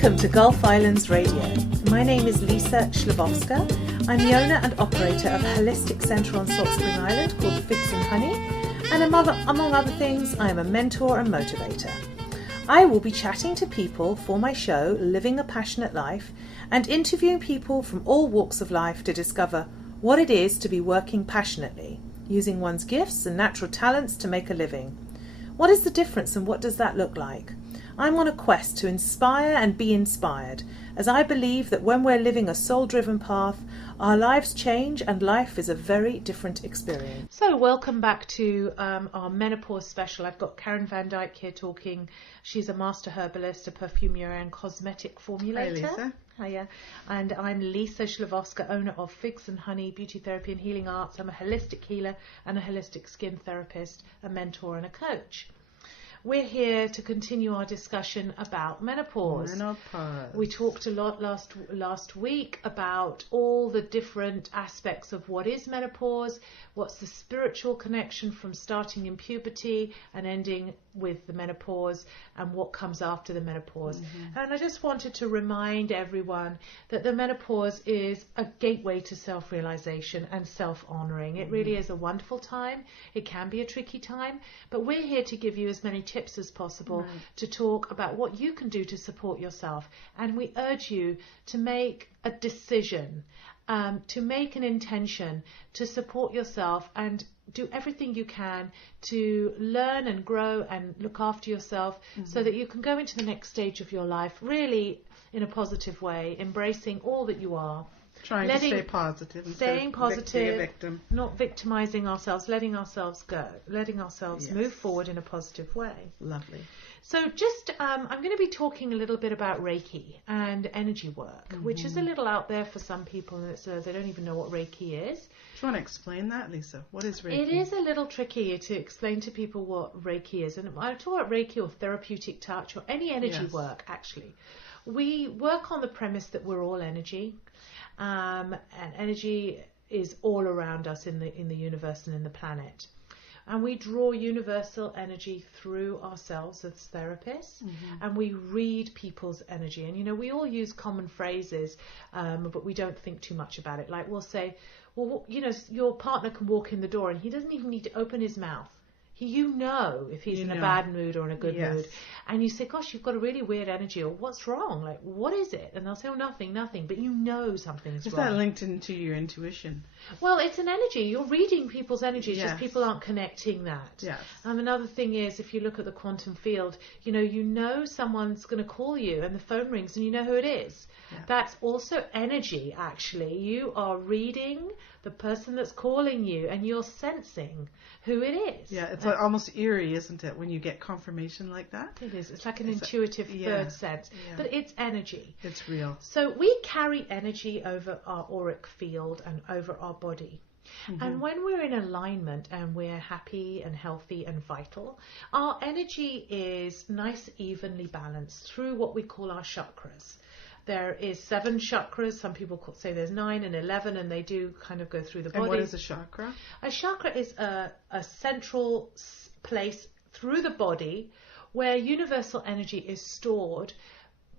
Welcome to Gulf Islands Radio. My name is Lisa Schlabowska. I'm the owner and operator of a holistic centre on Salt Spring Island called Figs and Honey, and among other things, I am a mentor and motivator. I will be chatting to people for my show, Living a Passionate Life, and interviewing people from all walks of life to discover what it is to be working passionately, using one's gifts and natural talents to make a living. What is the difference and what does that look like? I'm on a quest to inspire and be inspired, as I believe that when we're living a soul-driven path, our lives change and life is a very different experience. So welcome back to our menopause special. I've got Karen van Dyke here talking. She's a master herbalist, a perfumer and cosmetic formulator. Hi, Lisa. Hiya. And I'm Lisa Schlabowska, owner of Figs and Honey Beauty Therapy and Healing Arts. I'm a holistic healer and a holistic skin therapist, a mentor and a coach. We're here to continue our discussion about menopause. We talked a lot last week about all the different aspects of what is menopause, what's the spiritual connection from starting in puberty and ending with the menopause, and what comes after the menopause. And I just wanted to remind everyone that the menopause is a gateway to self-realization and self-honoring. It really is a wonderful time. It can be a tricky time, but we're here to give you as many tips as possible to talk about what you can do to support yourself. And we urge you to make a decision, to make an intention to support yourself and do everything you can to learn and grow and look after yourself so that you can go into the next stage of your life really in a positive way, embracing all that you are. Trying to stay positive. Staying positive, a victim. Not victimizing ourselves, letting ourselves go, letting ourselves move forward in a positive way. Lovely. So just, I'm going to be talking a little bit about Reiki and energy work, which is a little out there for some people, and they don't even know what Reiki is. Do you want to explain that, Lisa? What is Reiki? It is a little tricky to explain to people what Reiki is. And I talk about Reiki or therapeutic touch or any energy work, actually. We work on the premise that we're all energy. And energy is all around us in the universe and in the planet. And we draw universal energy through ourselves as therapists, and we read people's energy. And, you know, we all use common phrases, but we don't think too much about it. Like we'll say, well, you know, your partner can walk in the door and he doesn't even need to open his mouth. You know if he's in a bad mood or in a good mood. And you say, gosh, you've got a really weird energy, or what's wrong? Like, what is it? And they'll say, oh, nothing. But you know something's wrong. Is that linked into your intuition? Well, it's an energy. You're reading people's energy. It's just people aren't connecting that. Yes. Another thing is, if you look at the quantum field, you know someone's going to call you and the phone rings and you know who it is. Yeah. That's also energy, actually. You are reading the person that's calling you and you're sensing who it is. Yeah, it's like almost eerie, isn't it, when you get confirmation like that? It is. It's like an intuitive third sense. Yeah. But it's energy. It's real. So we carry energy over our auric field and over our body. And when we're in alignment and we're happy and healthy and vital, our energy is nice, evenly balanced through what we call our chakras. There is 7 chakras. Some people say there's 9 and 11, and they do kind of go through the body. And what is a chakra? A chakra is a central place through the body where universal energy is stored,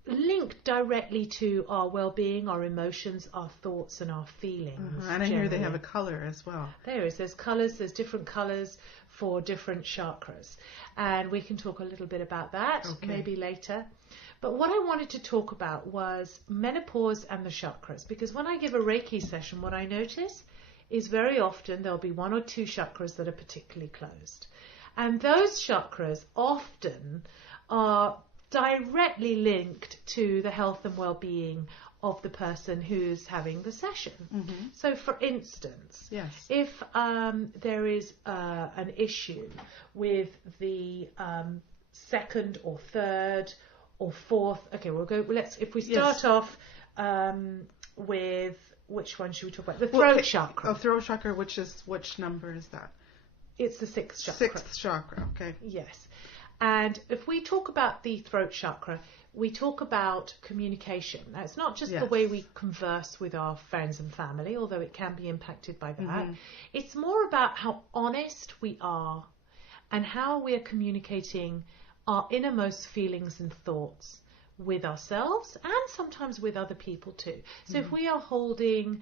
linked directly to our well-being, our emotions, our thoughts, and our feelings. And I hear they have a color as well. There's colours. There's different colours for different chakras, and we can talk a little bit about that maybe later. But what I wanted to talk about was menopause and the chakras, because when I give a Reiki session, what I notice is very often there'll be 1 or 2 chakras that are particularly closed. And those chakras often are directly linked to the health and well-being of the person who's having the session. So for instance, if there is an issue with the second or third or fourth, we'll go, if we start off with, which one should we talk about? The throat chakra. Throat chakra, which number is that? It's the 6th chakra. 6th chakra, okay. Yes. And if we talk about the throat chakra, we talk about communication. Now, it's not just the way we converse with our friends and family, although it can be impacted by that. It's more about how honest we are and how we are communicating our innermost feelings and thoughts with ourselves and sometimes with other people too. So if we are holding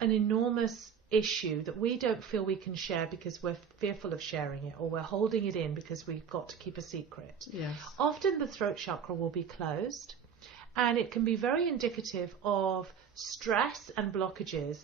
an enormous issue that we don't feel we can share because we're fearful of sharing it, or we're holding it in because we've got to keep a secret, often the throat chakra will be closed, and it can be very indicative of stress and blockages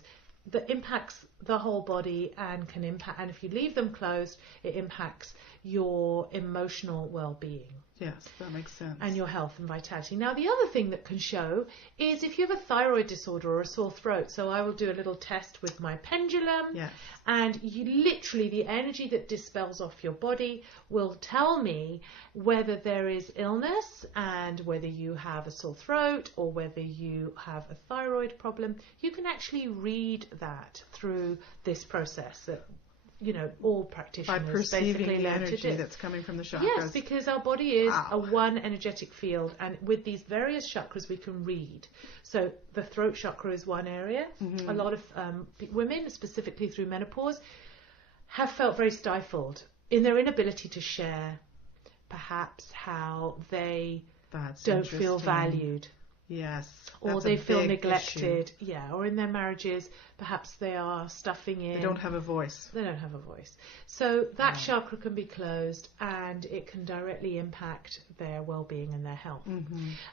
that impacts the whole body and can impact, and if you leave them closed, it impacts your emotional well-being. Yes, that makes sense. And your health and vitality. Now, the other thing that can show is if you have a thyroid disorder or a sore throat. So I will do a little test with my pendulum. Yes. And you literally, the energy that dispels off your body will tell me whether there is illness and whether you have a sore throat or whether you have a thyroid problem. You can actually read that through this process that, you know, all practitioners by perceiving basically the learn to energy do. that's coming from the chakras. Yes, because our body is a one energetic field, and with these various chakras we can read. So the throat chakra is one area. A lot of women, specifically through menopause, have felt very stifled in their inability to share perhaps how they don't feel valued. Yes. Or they feel neglected. Issue. Yeah. Or in their marriages, perhaps they are stuffing in. They don't have a voice. They don't have a voice. So that chakra can be closed, and it can directly impact their well-being and their health.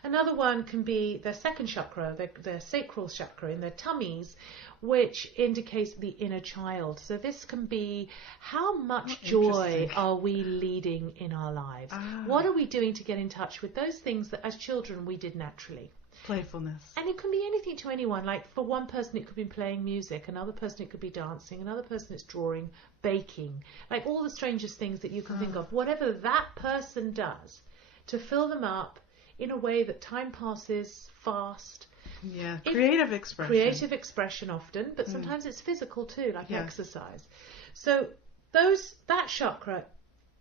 Another one can be their second chakra, their sacral chakra in their tummies, which indicates the inner child. So this can be how much joy are we leading in our lives? What are we doing to get in touch with those things that as children we did naturally? Playfulness. And it can be anything to anyone. Like for one person it could be playing music, another person it could be dancing, another person it's drawing, baking, like all the strangest things that you can think of. Whatever that person does to fill them up in a way that time passes fast. Yeah, creative expression. Creative expression often, but sometimes it's physical too, like exercise. So that chakra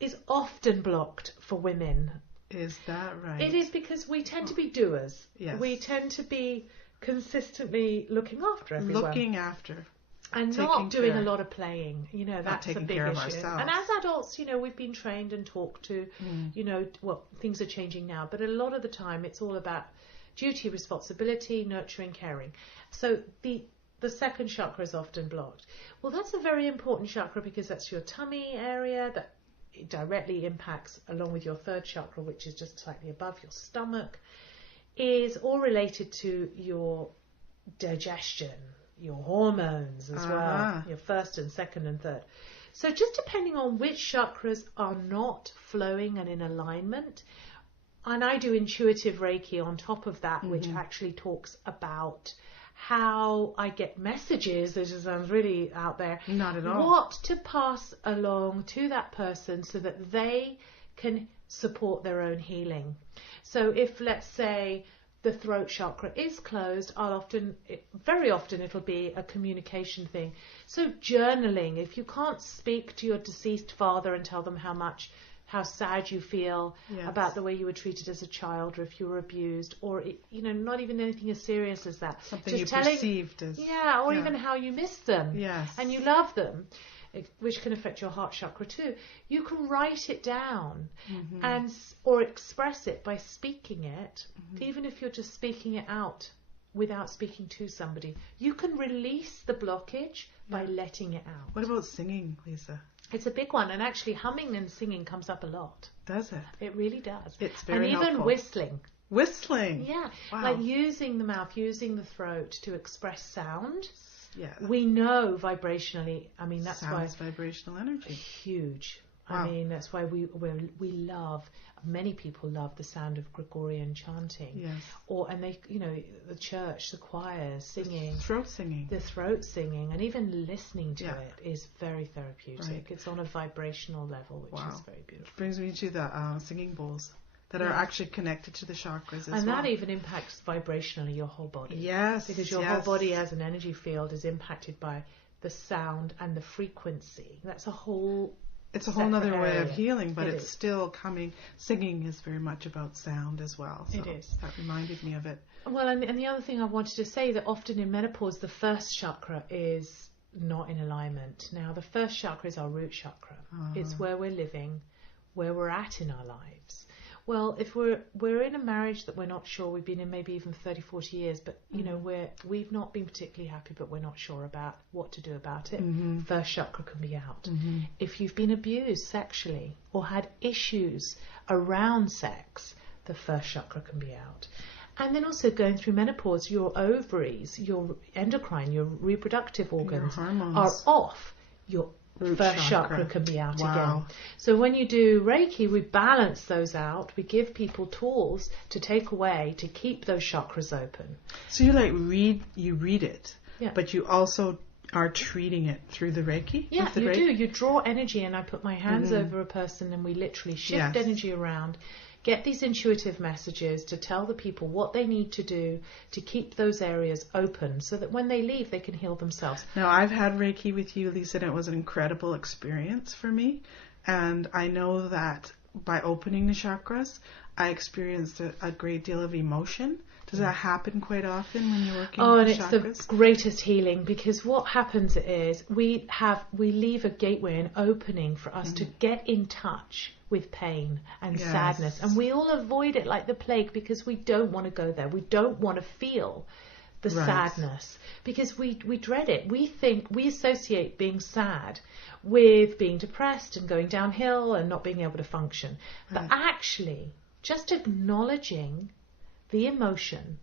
is often blocked for women. Is that right? It is, because we tend to be doers. Yes. We tend to be consistently looking after everyone. Looking after. And not doing a lot of playing. You know, that's a big issue. Ourselves. And as adults, you know, we've been trained and talked to, you know, well, things are changing now, but a lot of the time it's all about duty, responsibility, nurturing, caring. So the second chakra is often blocked. Well, that's a very important chakra because that's your tummy area that it directly impacts, along with your third chakra, which is just slightly above your stomach, is all related to your digestion, your hormones as well, your first and second and third. So just depending on which chakras are not flowing and in alignment, and I do intuitive Reiki on top of that, which actually talks about how I get messages, this just sounds really out there. Not at all. What to pass along to that person so that they can support their own healing. So if, let's say, the throat chakra is closed, very often it'll be a communication thing. So journaling, if you can't speak to your deceased father and tell them how sad you feel about the way you were treated as a child, or if you were abused, or you know, not even anything as serious as that. Something just perceived as even how you miss them, and you love them, which can affect your heart chakra too. You can write it down or express it by speaking it, even if you're just speaking it out without speaking to somebody. You can release the blockage by letting it out. What about singing, Lisa? It's a big one, and actually humming and singing comes up a lot. Does it? It really does. It's very helpful. And even whistling. Whistling? Yeah. Wow. Like using the mouth, using the throat to express sound. Yeah. We know vibrationally, I mean, that's why... vibrational energy. Huge. Wow. I mean, that's why we love, many people love the sound of Gregorian chanting. Yes. And they, you know, the church, the choir singing. The throat singing. And even listening to it is very therapeutic. Right. It's on a vibrational level, which is very beautiful. Which brings me to the singing bowls that are actually connected to the chakras as well. And that even impacts vibrationally your whole body. Yes. Because your whole body as an energy field is impacted by the sound and the frequency. That's a whole... It's a whole other way of healing, but it's still coming. Singing is very much about sound as well. So it is. That reminded me of it. Well, and the other thing I wanted to say, that often in menopause, the first chakra is not in alignment. Now, the first chakra is our root chakra. It's where we're living, where we're at in our lives, Well, if we're in a marriage that we're not sure, we've been in maybe even 30, 40 years, but you know, we've not been particularly happy, but we're not sure about what to do about it. First chakra can be out. If you've been abused sexually or had issues around sex, the first chakra can be out. And then also going through menopause, your ovaries, your endocrine, your reproductive organs are off. Your first chakra can be out again. So when you do Reiki, we balance those out. We give people tools to take away to keep those chakras open. So you read it, but you also are treating it through the Reiki? Yeah, you do. You draw energy, and I put my hands over a person, and we literally shift energy around. Get these intuitive messages to tell the people what they need to do to keep those areas open so that when they leave, they can heal themselves. Now, I've had Reiki with you, Lisa, and it was an incredible experience for me. And I know that by opening the chakras, I experienced a great deal of emotion. Does that happen quite often when you're working with the chakras? Oh, and it's the greatest healing, because what happens is we leave a gateway, an opening for us to get in touch with pain and sadness. And we all avoid it like the plague because we don't want to go there. We don't want to feel the sadness because we dread it. We associate being sad with being depressed and going downhill and not being able to function. But actually, just acknowledging the emotion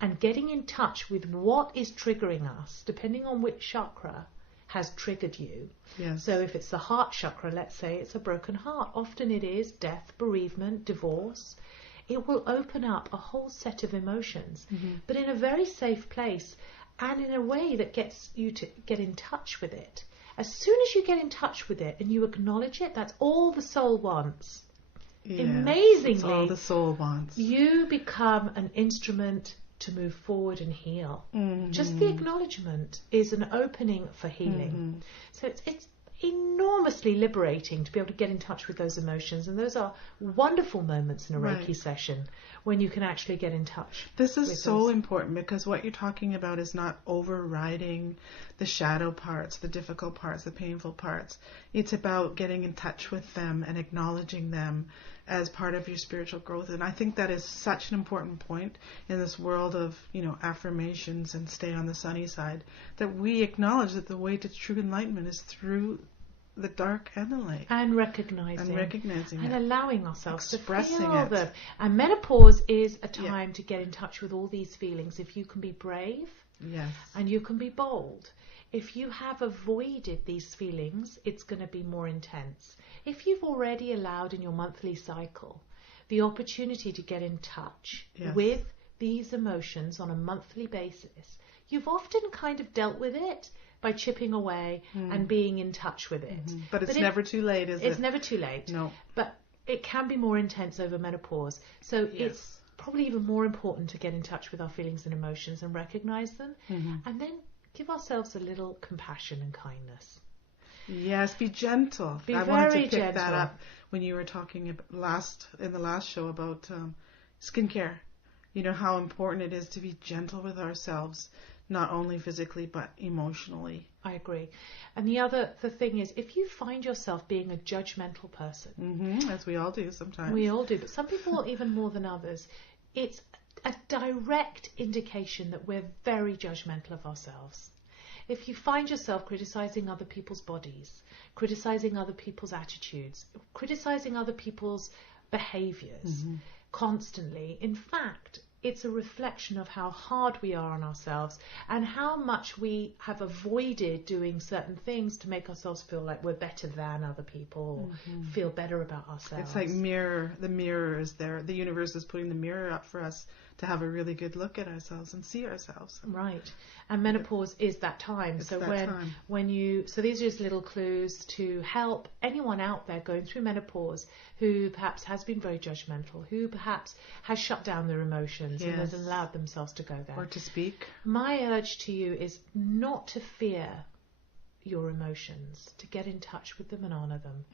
and getting in touch with what is triggering us, depending on which chakra has triggered you. Yes. So if it's the heart chakra, let's say it's a broken heart. Often it is death, bereavement, divorce. It will open up a whole set of emotions, but in a very safe place and in a way that gets you to get in touch with it. As soon as you get in touch with it and you acknowledge it, that's all the soul wants. Yeah, amazingly, that's all the soul wants. You become an instrument to move forward and heal. Just the acknowledgement is an opening for healing. So it's enormously liberating to be able to get in touch with those emotions, and those are wonderful moments in a Reiki session when you can actually get in touch. This is so important, because what you're talking about is not overriding the shadow parts, the difficult parts, the painful parts. It's about getting in touch with them and acknowledging them as part of your spiritual growth. And I think that is such an important point in this world of, affirmations and stay on the sunny side, that we acknowledge that the way to true enlightenment is through the dark and the light. And recognizing and allowing ourselves expressing to feel it. them. And menopause is a time to get in touch with all these feelings. If you can be brave, and you can be bold. If you have avoided these feelings, it's going to be more intense. If you've already allowed in your monthly cycle the opportunity to get in touch with these emotions on a monthly basis, you've often kind of dealt with it by chipping away and being in touch with it. But it's never too late, is it? It's never too late. No. But it can be more intense over menopause. So it's probably even more important to get in touch with our feelings and emotions and recognize them, and then give ourselves a little compassion and kindness. Yes, be gentle. Be I very wanted to pick gentle. that up when you were talking in the last show about skincare. How important it is to be gentle with ourselves, not only physically but emotionally. I agree. And the thing is, if you find yourself being a judgmental person, as we all do sometimes. We all do, but some people even more than others, it's a direct indication that we're very judgmental of ourselves. If you find yourself criticizing other people's bodies, criticizing other people's attitudes, criticizing other people's behaviors constantly, in fact, it's a reflection of how hard we are on ourselves and how much we have avoided doing certain things to make ourselves feel like we're better than other people, or feel better about ourselves. It's like the mirror is there. The universe is putting the mirror up for us to have a really good look at ourselves and see ourselves. Right. And menopause is that time. It's so that time. So these are just little clues to help anyone out there going through menopause who perhaps has been very judgmental, who perhaps has shut down their emotions and has allowed themselves to go there. Or to speak. My urge to you is not to fear your emotions, to get in touch with them and honor them.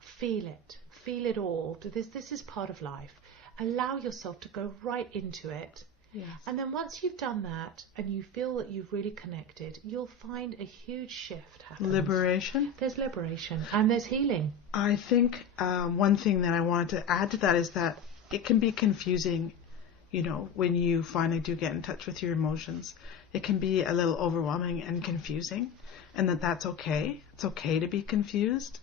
Feel it all. This is part of life. Allow yourself to go right into it. Yes. And then once you've done that and you feel that you've really connected, you'll find a huge shift happens. Liberation? There's liberation and there's healing. I think one thing that I wanted to add to that is that it can be confusing, when you finally do get in touch with your emotions. It can be a little overwhelming and confusing, and that's okay. It's okay to be confused.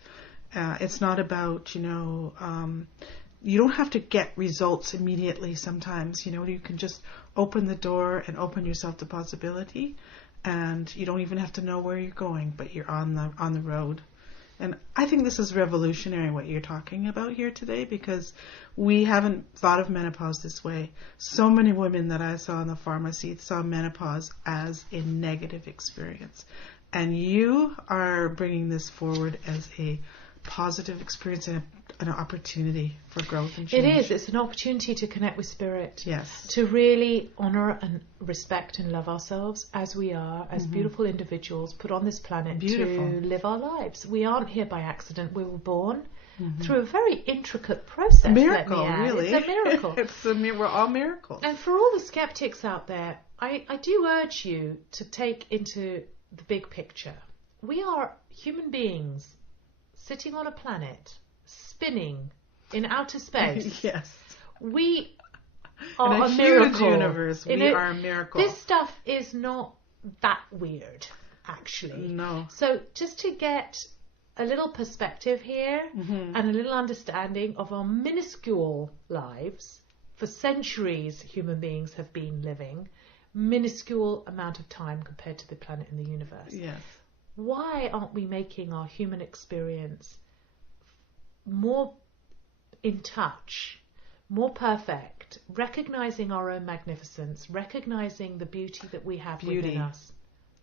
It's not about, you don't have to get results immediately sometimes. You can just open the door and open yourself to possibility, and you don't even have to know where you're going, but you're on the road. And I think this is revolutionary what you're talking about here today, because we haven't thought of menopause this way. So many women that I saw in the pharmacy saw menopause as a negative experience. And you are bringing this forward as a positive experience and an opportunity for growth and change. It is. It's an opportunity to connect with spirit. Yes. To really honour and respect and love ourselves as we are, as beautiful individuals put on this planet to live our lives. We aren't here by accident. We were born through a very intricate process. A miracle, really. It's a miracle. We're all miracles. And for all the skeptics out there, I do urge you to take into the big picture. We are human beings sitting on a planet, spinning in outer space. Yes. We are in a miracle. Huge universe. We are a miracle. This stuff is not that weird, actually. No. So just to get a little perspective here and a little understanding of our minuscule lives, for centuries human beings have been living, minuscule amount of time compared to the planet and the universe. Yes. Why aren't we making our human experience more in touch, more perfect, recognizing our own magnificence, recognizing the beauty that we have within us?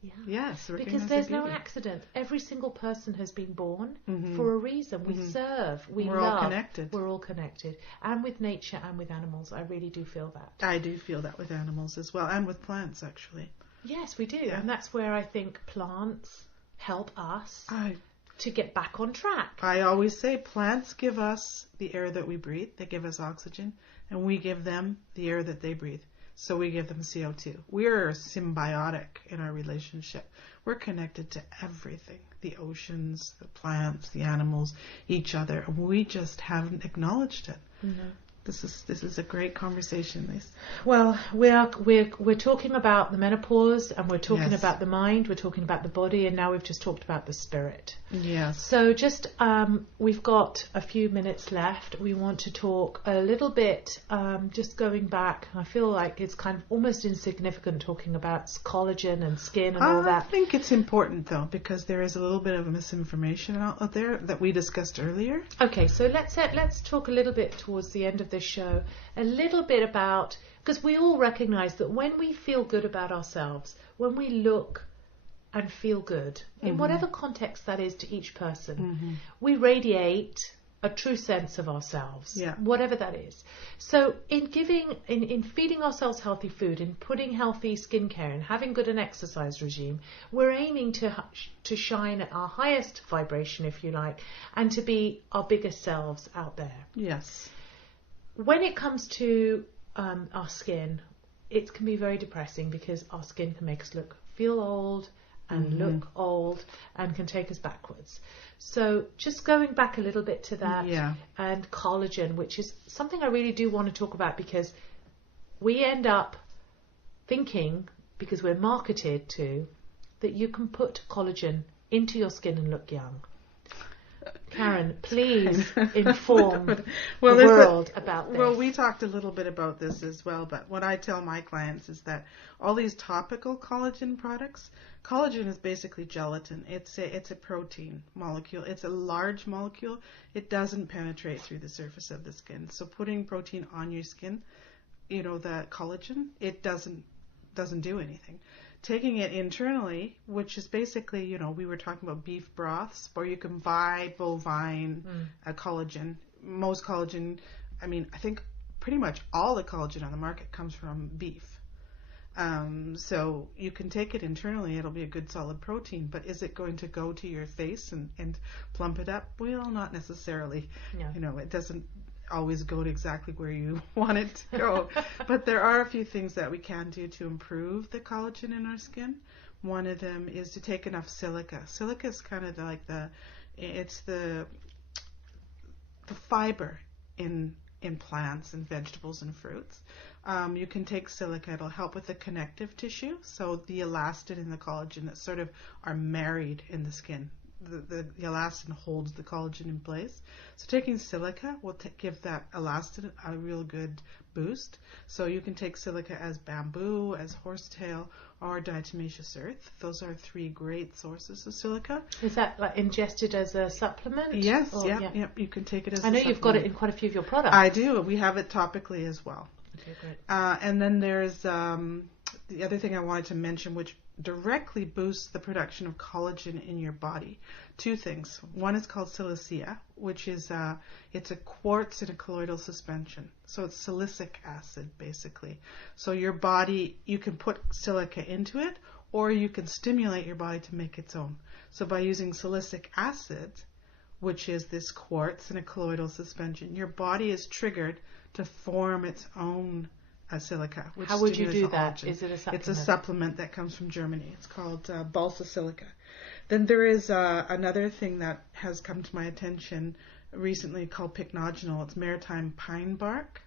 Yeah. Yes, because there's no accident. Every single person has been born for a reason. We serve, we're love. All connected. We're all connected. And with nature and with animals. I really do feel that. I do feel that with animals as well, and with plants, actually. Yes, we do. Yeah. And that's where I think plants help us to get back on track. I always say plants give us the air that we breathe. They give us oxygen, and we give them the air that they breathe. So we give them CO2. We're symbiotic in our relationship. We're connected to everything. The oceans, the plants, the animals, each other. And we just haven't acknowledged it. Mm-hmm. This is a great conversation, Lise. Well, we're talking about the menopause, and we're talking about the mind, we're talking about the body, and now we've just talked about the spirit. Yes. So just we've got a few minutes left. We want to talk a little bit, just going back. I feel like it's kind of almost insignificant talking about collagen and skin and all that. I think it's important though, because there is a little bit of misinformation out there that we discussed earlier. Okay, so let's talk a little bit towards the end of this show, a little bit about, because we all recognize that when we feel good about ourselves, when we look and feel good, in whatever context that is to each person, we radiate a true sense of ourselves, whatever that is. So in feeding ourselves healthy food, in putting healthy skincare, and having good an exercise regime, we're aiming to shine at our highest vibration, if you like, and to be our biggest selves out there. Yes. When it comes to our skin, it can be very depressing, because our skin can make us feel old and look old, and can take us backwards. So just going back a little bit to that, and collagen, which is something I really do want to talk about, because we end up thinking, because we're marketed to, that you can put collagen into your skin and look young. Karen, please inform the world about this. Well, we talked a little bit about this as well, but what I tell my clients is that all these topical collagen products, collagen is basically gelatin. It's a protein molecule. It's a large molecule. It doesn't penetrate through the surface of the skin. So putting protein on your skin, the collagen, it doesn't do anything. Taking it internally, which is basically, we were talking about beef broths, or you can buy bovine collagen. Most collagen, I think pretty much all the collagen on the market comes from beef. So you can take it internally, it'll be a good solid protein, but is it going to go to your face and plump it up? Well, not necessarily. No. It doesn't always go to exactly where you want it to go. But there are a few things that we can do to improve the collagen in our skin. One of them is to take enough silica. Silica is kind of like the fiber in in plants and vegetables and fruits. You can take silica. It'll help with the connective tissue, so the elastin and the collagen that sort of are married in the skin. The elastin holds the collagen in place. So taking silica will give that elastin a real good boost. So you can take silica as bamboo, as horsetail, or diatomaceous earth. Those are 3 great sources of silica. Is that like ingested as a supplement? Yes, or, yeah. You can take it as a I know supplement. you've got it in quite a few of your products. I do. We have it topically as well. Okay, great. And then there's the other thing I wanted to mention, which directly boosts the production of collagen in your body. 2 things. One is called silicea, which is it's a quartz in a colloidal suspension. So it's silicic acid, basically. So your body, you can put silica into it, or you can stimulate your body to make its own. So by using silicic acid, which is this quartz in a colloidal suspension, your body is triggered to form its own silica. Which How would you do that? collagen. Is it a supplement? It's a supplement that comes from Germany. It's called balsa silica. Then there is another thing that has come to my attention recently called pycnogenol. It's maritime pine bark.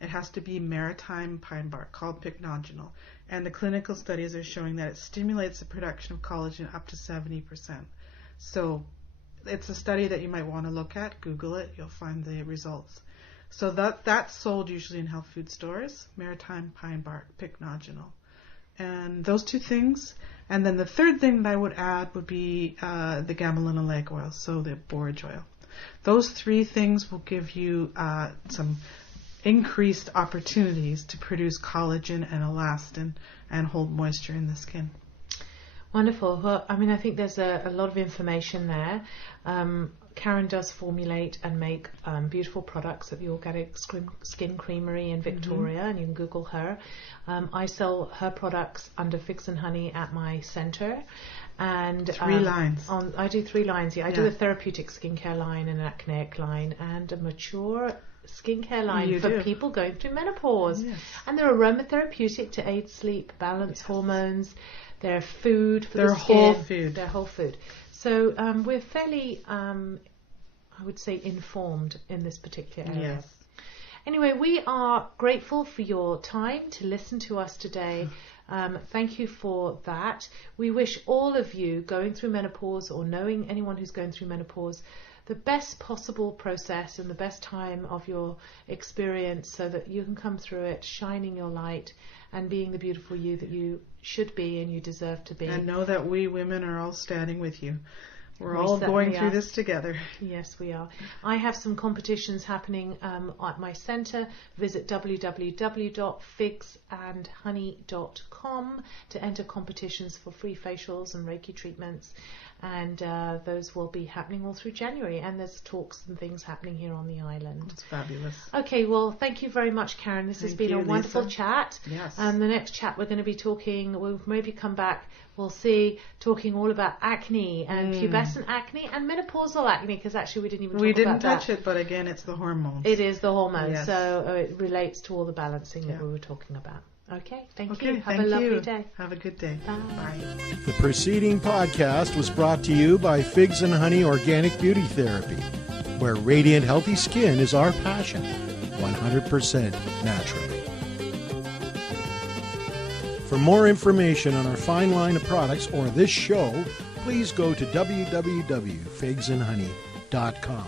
It has to be maritime pine bark, called pycnogenol. And the clinical studies are showing that it stimulates the production of collagen up to 70%. So it's a study that you might want to look at. Google it. You'll find the results. So that's sold usually in health food stores, maritime pine bark, pycnogenol. And those 2 things. And then the third thing that I would add would be the gamelinolenic oil, so the borage oil. Those 3 things will give you some increased opportunities to produce collagen and elastin and hold moisture in the skin. Wonderful. Well, I mean, I think there's a lot of information there. Karen does formulate and make beautiful products at the Organic Skin Creamery in Victoria, and you can Google her. I sell her products under Figs and Honey at my centre. And 3 lines. I do 3 lines, yeah. I do a therapeutic skincare line, and an acneic line, and a mature skincare line for people going through menopause. Yes. And they're aromatherapeutic to aid sleep, balance hormones. They're food for the skin. Whole food. They're whole food. So we're fairly, I would say, informed in this particular area. Yes. Anyway, we are grateful for your time to listen to us today. Thank you for that. We wish all of you going through menopause, or knowing anyone who's going through menopause, the best possible process and the best time of your experience, so that you can come through it shining your light and being the beautiful you that you should be and you deserve to be. And know that we women are all standing with you. We're all going through this together. Yes, we are. I have some competitions happening at my centre. Visit www.figsandhoney.com to enter competitions for free facials and Reiki treatments. And those will be happening all through January. And there's talks and things happening here on the island. It's fabulous. Okay, well, thank you very much, Karen. This has been a wonderful chat. Yes. And the next chat we're going to be talking, we'll maybe come back, we'll see, talking all about acne and pubescent acne and menopausal acne, because actually we didn't even talk about that. We didn't touch it, but again, it's the hormones. It is the hormones, yes. So it relates to all the balancing that we were talking about. Okay, thank you. Have a lovely day. Have a good day. Bye. Bye. The preceding podcast was brought to you by Figs and Honey Organic Beauty Therapy, where radiant, healthy skin is our passion, 100% naturally. For more information on our fine line of products or this show, please go to www.figsandhoney.com.